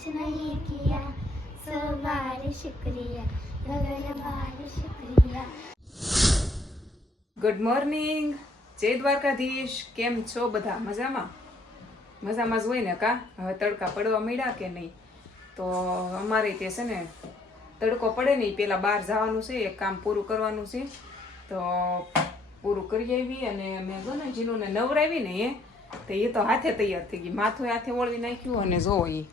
कुछ नहीं किया सौ बार शुक्रिया गगन बार शुक्रिया ગુડ મોર્નિંગ જય દ્વારકાધીશ કેમ છો બધા મજામાં મજામાં જ હોય ને કા હવે તડકા પડવા મળ્યા કે નહીં તો અમારે તે છે ને તડકો પડે નહીં પેલા બહાર જવાનું છે એક કામ પૂરું કરવાનું છે તો પૂરું કરી આવી અને મેં જો ને જીનુને નવરાવી ને એ તો એ તો હાથે તૈયાર થઈ ગઈ માથું હાથે ઓળવી નાખ્યું અને જો એ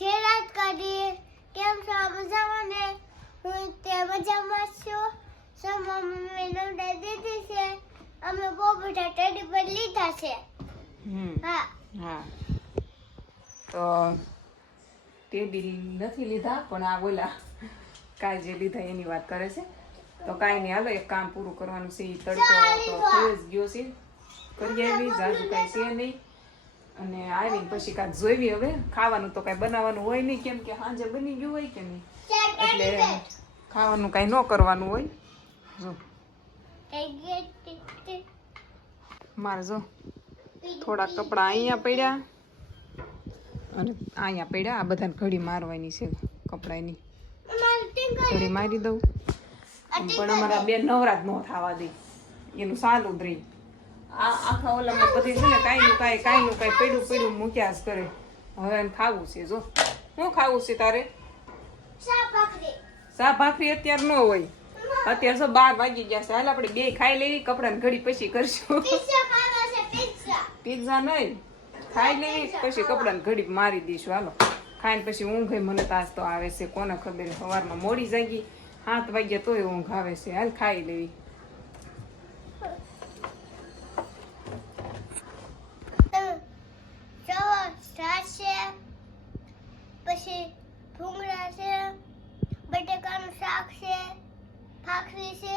રાત કાઢી કેમ છો? મજામાં ને? હું તે મજામાં છું. સમા મમ્મી નવડા દીધી છે? અમે બહુ બધા ટેડી પર લીધા છે. હા. હા. તો ટેડી નથી લીધા પણ આ બોલા કાલ જે લીધા એની વાત કરે છે. તો કાંઈ નહીં હાલો એક કામ પૂરું કરવાનું છે. એ તડકો તો થઈ જ ગયો છે. કરીએ આવી જાજુ કાંઈ છે નહીં. અને આવીને પછી કાંઈક જોઈવી હવે. ખાવાનું તો કાંઈ બનાવવાનું હોય નહીં. કેમ કે સાંજે બની ગયું હોય કે નહીં? એટલે ખાવાનું કાંઈ ન કરવાનું હોય. જો. મારે જો થોડાક કપડાં અહીંયા પડ્યા. અને અહીંયા પડ્યા. આ બધાને ઘડી મારવાની છે કપડાની. ઘડી મારી દઉં. પણ અમારા બે નવરાત ન થવા દે. એનું સારું જ રહી આ આખા ઓલામાં બધી છે ને કાંઈ નું કાંઈ કાંઈ નું કાંઈ પડ્યું પડ્યું, મૂક્યા જ કરે. હવે એને ખાવું છે, જો. શું ખાવું છે તારે? સા ભાખરી અત્યારે ન હોય. અત્યારે તો બાર વાગી ગયા છે. હાલ આપણે બે ખાઈ લેવી કપડાને ઘડી પછી કરશું. પિઝા નહીં. ખાઈ લેવી, પછી કપડાને ઘડી મારી દઈશું. હાલો. ખાઈને પછી ઊંઘ મને તાસ તો આવે છે. કોને ખબર? સવારમાં મોડી જાગી. સાત વાગ્યા તોય ઊંઘ આવે છે. હાલ ખાઈ લેવી પછી ભૂંગળા છે શાક છે ભાખરી છે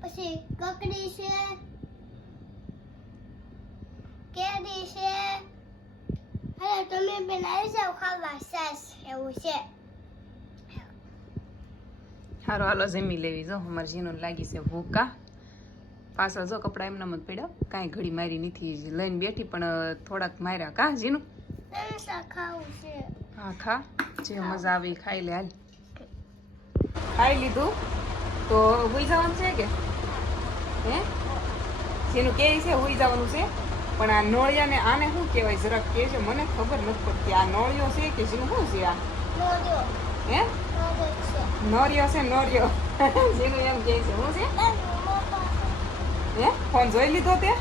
પછી કકડી છે કેરી છે. હવે તમે બેન આવી જાઓ ખાવા સાસ એવું છે. હારો હાલો જમી લેવી. જો અમારે જીનો લાગી છે ભૂકા. પાછળ જો કપડા એમના મત પડ્યા. કાંઈ ઘડી મારી નથી લઈને બેઠી પણ થોડાક માર્યા. કા જીનું હા ખા. જે મજા આવે ખાઈ લે હાલ. ખાઈ લીધું. તો હુઈ જવાનું છે કે? હે? જેનું કે છે હુઈ જવાનું છે. પણ આ નોળિયાને આને શું કહેવાય? જરાક કે છે મને ખબર નથી પડતી. આ નોળિયો છે કે જેનું શું છે આ? હે? નોરિયો છે. નોરિયો જેનું એમ કહે છે. શું છે? હે? ફોન જોઈ લીધો તે?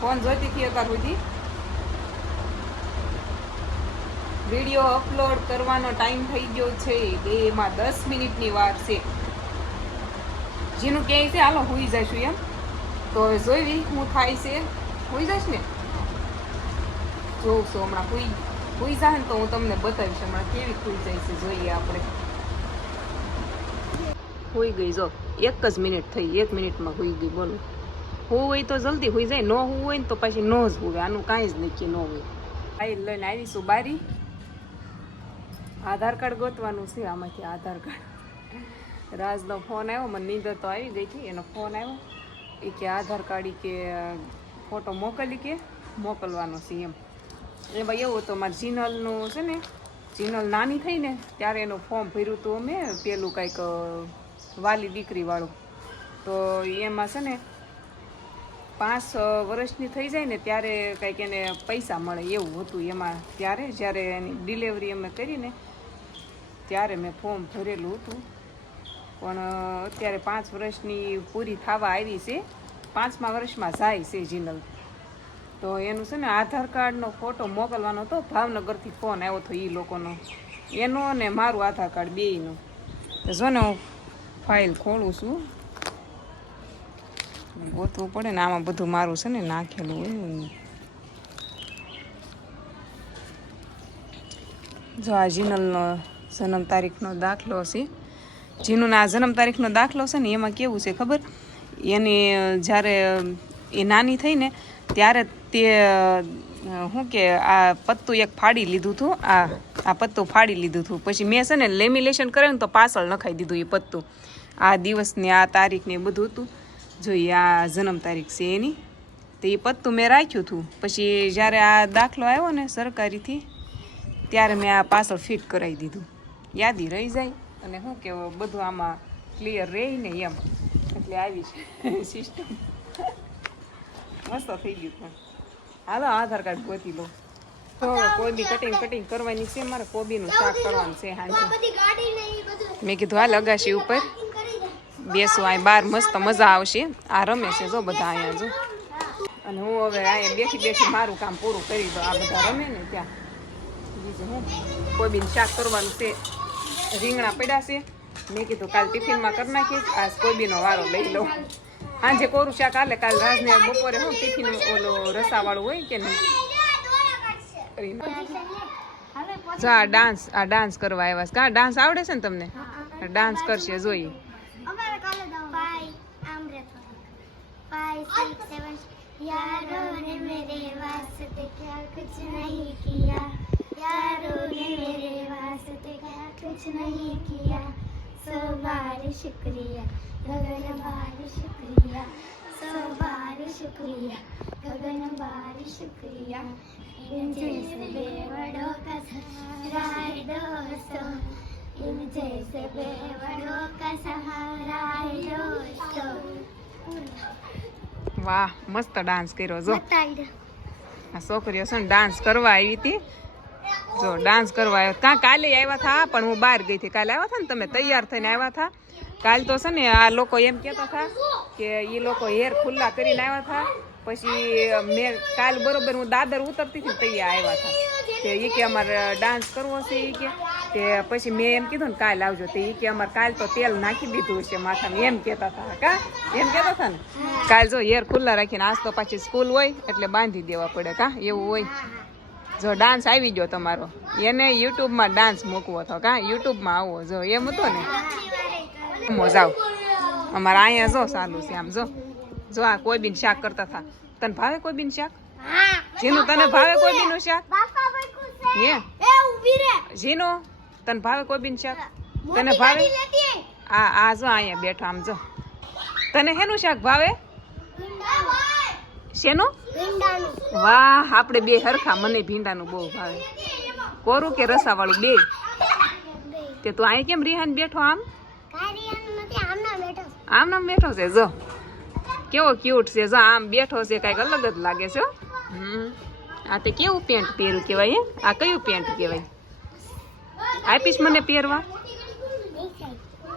ફોન જોઈતી હતી અત્યાર સુધી? વીડિયો અપલોડ કરવાનો ટાઈમ થઈ ગયો છે. બે એમાં દસ મિનિટની વાર છે. જેનું ક્યાંય છે? હાલો, હોઈ જઈશું એમ. તો હવે જોઈવી હું થાય છે. હોઈ જઈશ ને? જોઉં છું હમણાં હોઈ હોઈ જાય ને તો હું તમને બતાવીશ હમણાં કેવી હોઈ જાય છે. જોઈએ આપણે. હોઈ ગઈ, જો, એક જ મિનિટ થઈ, એક મિનિટમાં હોઈ ગઈ, બોલો. હોવું હોય તો જલ્દી હોઈ જાય, ન હોવું હોય ને તો પછી ન જ હોવે. આનું કાંઈ જ નક્કી ન હોય. આઈ લઈને આવીશું બારી. આધાર કાર્ડ ગોતવાનું છે, આમાંથી આધાર કાર્ડ. રાજનો ફોન આવ્યો, મને નીંદર તો આવી ગઈ હતી, એનો ફોન આવ્યો. એ કે આધાર કાર્ડ કે ફોટો મોકલી કે, મોકલવાનો છે એમ. એમાં એવું હતું, મારે જીનલનું છે ને, જીનલ નાની થઈ ને, ત્યારે એનું ફોર્મ ભર્યું હતું અમે, પેલું કાંઈક વાલી દીકરીવાળું. તો એમાં છે ને, પાંચ વર્ષની થઈ જાય ને, ત્યારે કંઈક એને પૈસા મળે એવું હતું એમાં. ત્યારે જ્યારે એની ડિલિવરી અમે કરીને ત્યારે મેં ફોર્મ ભરેલું હતું. પણ અત્યારે પાંચ વર્ષની પૂરી થવા આવી છે. પાંચમા વર્ષમાં જાય છે જીનલ. તો એનું છે ને, આધાર કાર્ડનો ફોટો મોકલવાનો હતો. ભાવનગરથી ફોન આવ્યો હતો એ લોકોનો. એનો અને મારું આધાર કાર્ડ બેયનું. તો જો ને, હું ફાઇલ ખોલું છું. ગોતવું પડે ને, આમાં બધું મારું છે ને, નાખેલું હોય જો આ જીનલનો જન્મ તારીખનો દાખલો છે જેનું આ જન્મ તારીખનો દાખલો છે ને, એમાં કેવું છે ખબર? એની, જ્યારે એ નાની થઈ ને, ત્યારે તે શું કે, આ પત્તું એક ફાડી લીધું હતું. આ આ પત્તું ફાડી લીધું હતું. પછી મેં છે ને, લેમિનેશન કર્યું તો પાછળ નખાઈ દીધું એ પત્તું. આ દિવસની, આ તારીખને એ બધું હતું. જોઈએ આ જન્મ તારીખ છે એની, તો એ પત્તું મેં રાખ્યું હતું. પછી જ્યારે આ દાખલો આવ્યો ને, સરકારીથી, ત્યારે મેં આ પાછળ ફિટ કરાવી દીધું. યાદી રહી જાય અને શું કે બધું આમાં ક્લિયર રહે ને એમ. એટલે આવી છે સિસ્ટમ મસ્ત થઈ ગયું પણ. હાલો આધાર કાર્ડ ગોતી લો. તો કોબી કટિંગ કટિંગ કરવાની છે મારે કોબીનું શાક કરવાનું છે હાંજે મેં કીધું હાલ અગાશી ઉપર. બેસું અહીં બહાર મસ્ત મજા આવશે. આ રમે છે જો બધા અહીંયા જો. અને હું હવે અહીંયા બેઠી બેઠી મારું કામ પૂરું કરી દઉં. આ બધા રમે ને ત્યાં. બીજું હું. કોબીનું શાક કરવાનું છે. રીંગણા પડ્યા છે મેં કીધું કાલ ટિફિનમાં કરી નાખીશ આજ કોબીનો વારો લઈ લઉં સાંજે કોરું શાક હાલે કાલ રાજને બપોરે હું ટિફિન ઓલો રસાવાળું હોય કે નહીં કરી નાખ. જો આ ડાન્સ આ ડાન્સ કરવા આવ્યા છે કા ડાન્સ આવડે છે ને તમને ડાન્સ કરશે જોઈએ અમારે કાલે દાવ फाइव आम रे फाइव सिक्स सेवन यारों ने मेरे वास्ते क्या कुछ नहीं किया यारों ने मेरे वास्ते क्या कुछ नहीं किया सौ बार शुक्रिया गगन बार शुक्रिया सौ बार शुक्रिया गगन बार शुक्रिया इन जैसे बेवड़ों का सहारा है दोस्तों इन जैसे बेवड़ों का सहारा है दोस्तों વાહ મસ્ત ડાન્સ કર્યો જો बताइए આ છોકરીઓ છે ને ડાન્સ કરવા આવી હતી જો ડાન્સ કરવા આવ્યો. કાં કાલે આવ્યા હતા પણ હું બહાર ગઈ હતી. કાલે આવ્યા હતા ને તમે? તૈયાર થઈને આવ્યા હતા કાલ તો છે ને આ લોકો એમ કહેતા હતા કે એ લોકો હેર ખુલ્લા કરીને આવ્યા હતા પછી મેં કાલ બરોબર હું દાદર ઉતરતી હતી તૈયાર આવ્યા હતા કે એ કે અમારે ડાન્સ કરવો છે એ કે. તે પછી મેં એમ કીધું ને, કાલ આવજો. તે એ કે અમારે કાલ તો તેલ નાખી દીધું છે માથામાં. એમ કહેતા હતા કા? એમ કહેતા હતા ને? કાલ જો હેર ખુલ્લા રાખીને આજ તો પાછી સ્કૂલ હોય, એટલે બાંધી દેવા પડે. કા? એવું હોય. જો ડાન્સ આવી ગયો તમારો. એને યુટ્યુબમાં ડાન્સ મૂકવો હતો કાં યુટ્યુબમાં આવવો જો એમ હતો ને. મોજાવ અમારા અહીંયા જો સારું છે આમ જો. જો આ કોઈ બીન શાક કરતા હતા. તને ભાવે કોઈ બીન શાક જીનું તને ભાવે કોઈ બીનું શાક હે? જીનું તને ભાવે કોઈ બીન શાક તને ભાવે? આ આ જો અહીંયા બેઠો આમ જો. તને હેનું શાક ભાવે? શેનું? વાહ, આપણે બે હરખા, મને ભીંડાનું બહુ ભાવે. કોરું કે રસાવાળું? બે. તે તું અહીં કેમ રિહાન બેઠો આમ? આમ નામ બેઠો છે, જો. કેવો ક્યુટ છે, જો, આમ બેઠો છે, કાંઈક અલગ જ લાગે છે હમ. આ તે કેવું પેન્ટ પહેર્યું કહેવાય આ કયું પેન્ટ કહેવાય? આપીશ મને પહેરવા?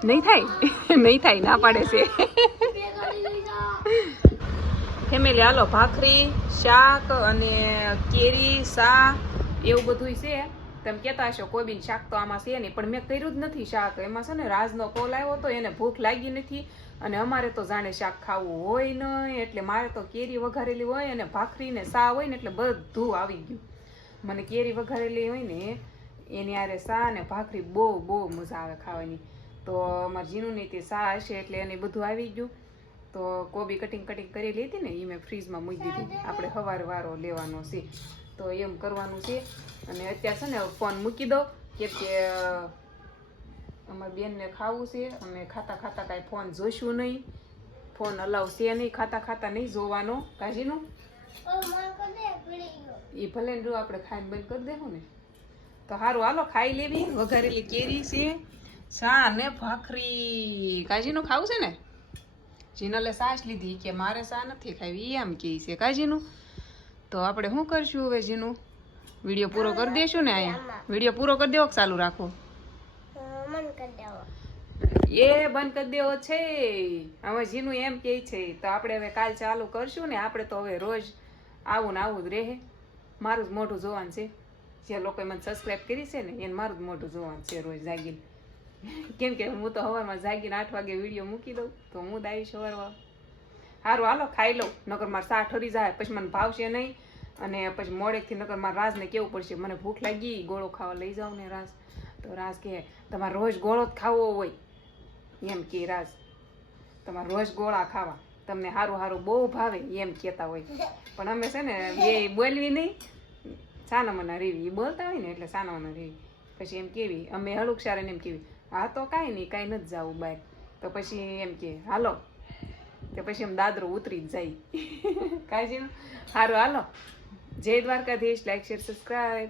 નહીં થાય? નહીં થાય, ના પાડે છે. ફેમિલી, હાલો, ભાખરી, શાક અને કેરી સા એવું બધું છે. તમે કહેતા હશો કોબીન શાક તો આમાં છે નહીં, પણ મેં કર્યું જ નથી શાક. એમાં છે ને રાજનો કોલ આવ્યો તો એને ભૂખ લાગી નથી. અને અમારે તો જાણે શાક ખાવું હોય નહીં, એટલે મારે તો કેરી વઘારેલી હોય અને ભાખરી ને સા હોય ને, એટલે બધું આવી ગયું. મને કેરી વઘારેલી હોય ને, એની આરે સા અને ભાખરી બહુ બહુ મજા આવે ખાવાની. તો અમારે જીનુની તે સા હશે એટલે એને બધું આવી ગયું. તો કોબી કટિંગ કટિંગ કરેલી હતી ને એ મેં ફ્રીજમાં મૂકી દીધી. આપણે સવારે વારો લેવાનો છે. તો એમ કરવાનું છે. અને અત્યારે છે ને ફોન મૂકી દો કેમ કે અમારી બેનને ખાવું છે. અમે ખાતા ખાતા કાંઈ ફોન જોઈશું નહીં. ફોન અલાવ છે નહીં. ખાતા ખાતા નહીં જોવાનો. કાજીનું એ ભલે જો આપણે ખાઈને બંધ કરી દેવું ને. તો સારું હાલો, ખાઈ લેવી. વઘારેલી કેરી છે. સા ને ભાખરી. કાજીનું ખાવું છે ને? જીનલે સાસ લીધી કે મારે સા નથી ખાવી એમ કહે છે કાજીનું. તો આપણે શું કરશું હવે જીનું? વીડિયો પૂરો કરી દેશું ને અહીંયા વીડિયો પૂરો કરી દેવો ચાલુ રાખો એ બંધ કરી દેવો છે. હવે જીનું એમ કહે છે તો આપણે હવે કાલ ચાલુ કરશું ને આપણે તો હવે રોજ આવું ને આવું જ રહે. મારું જ મોઢું જોવાનું છે. જે લોકોએ મને સબસ્ક્રાઈબ કરી છે ને એને મારું જ મોઢું જોવાનું છે રોજ જાગીને. કેમ કે હું તો સવારમાં જાગીને આઠ વાગે વીડિયો મૂકી દઉં, તો હું આવી સવારમાં સારું હાલો, ખાઈ લઉં. નકર મારે સા ઠરી જાય, પછી મને ભાવશે નહીં. અને પછી મોડેકથી નકર મારે રાજને કેવું પડશે? મને ભૂખ લાગી, ગોળો ખાવા લઈ જાઉં ને રાજ તો રાજ કહે, તમારે રોજ ગોળો જ ખાવો હોય. એમ કે રાજ તમારે રોજ ગોળા ખાવા. તમને સારું સારું બહુ ભાવે એમ કહેતા હોય. પણ અમે છે ને એ બોલવી નહીં. સાના મના રેવી. એ બોલતા હોય ને એટલે સાના મના રેવી. પછી એમ કેવી, અમે હળુક સારા એમ કેવી હા તો કાંઈ નહીં, કાંઈ નથી જવું બહાર તો પછી એમ કે, હાલો. તો પછી એમ દાદરો ઉતરી જ જાય. કાળજીનું સારું હાલો. જય દ્વારકાધીશ લાઈક શેર સબસ્ક્રાઈબ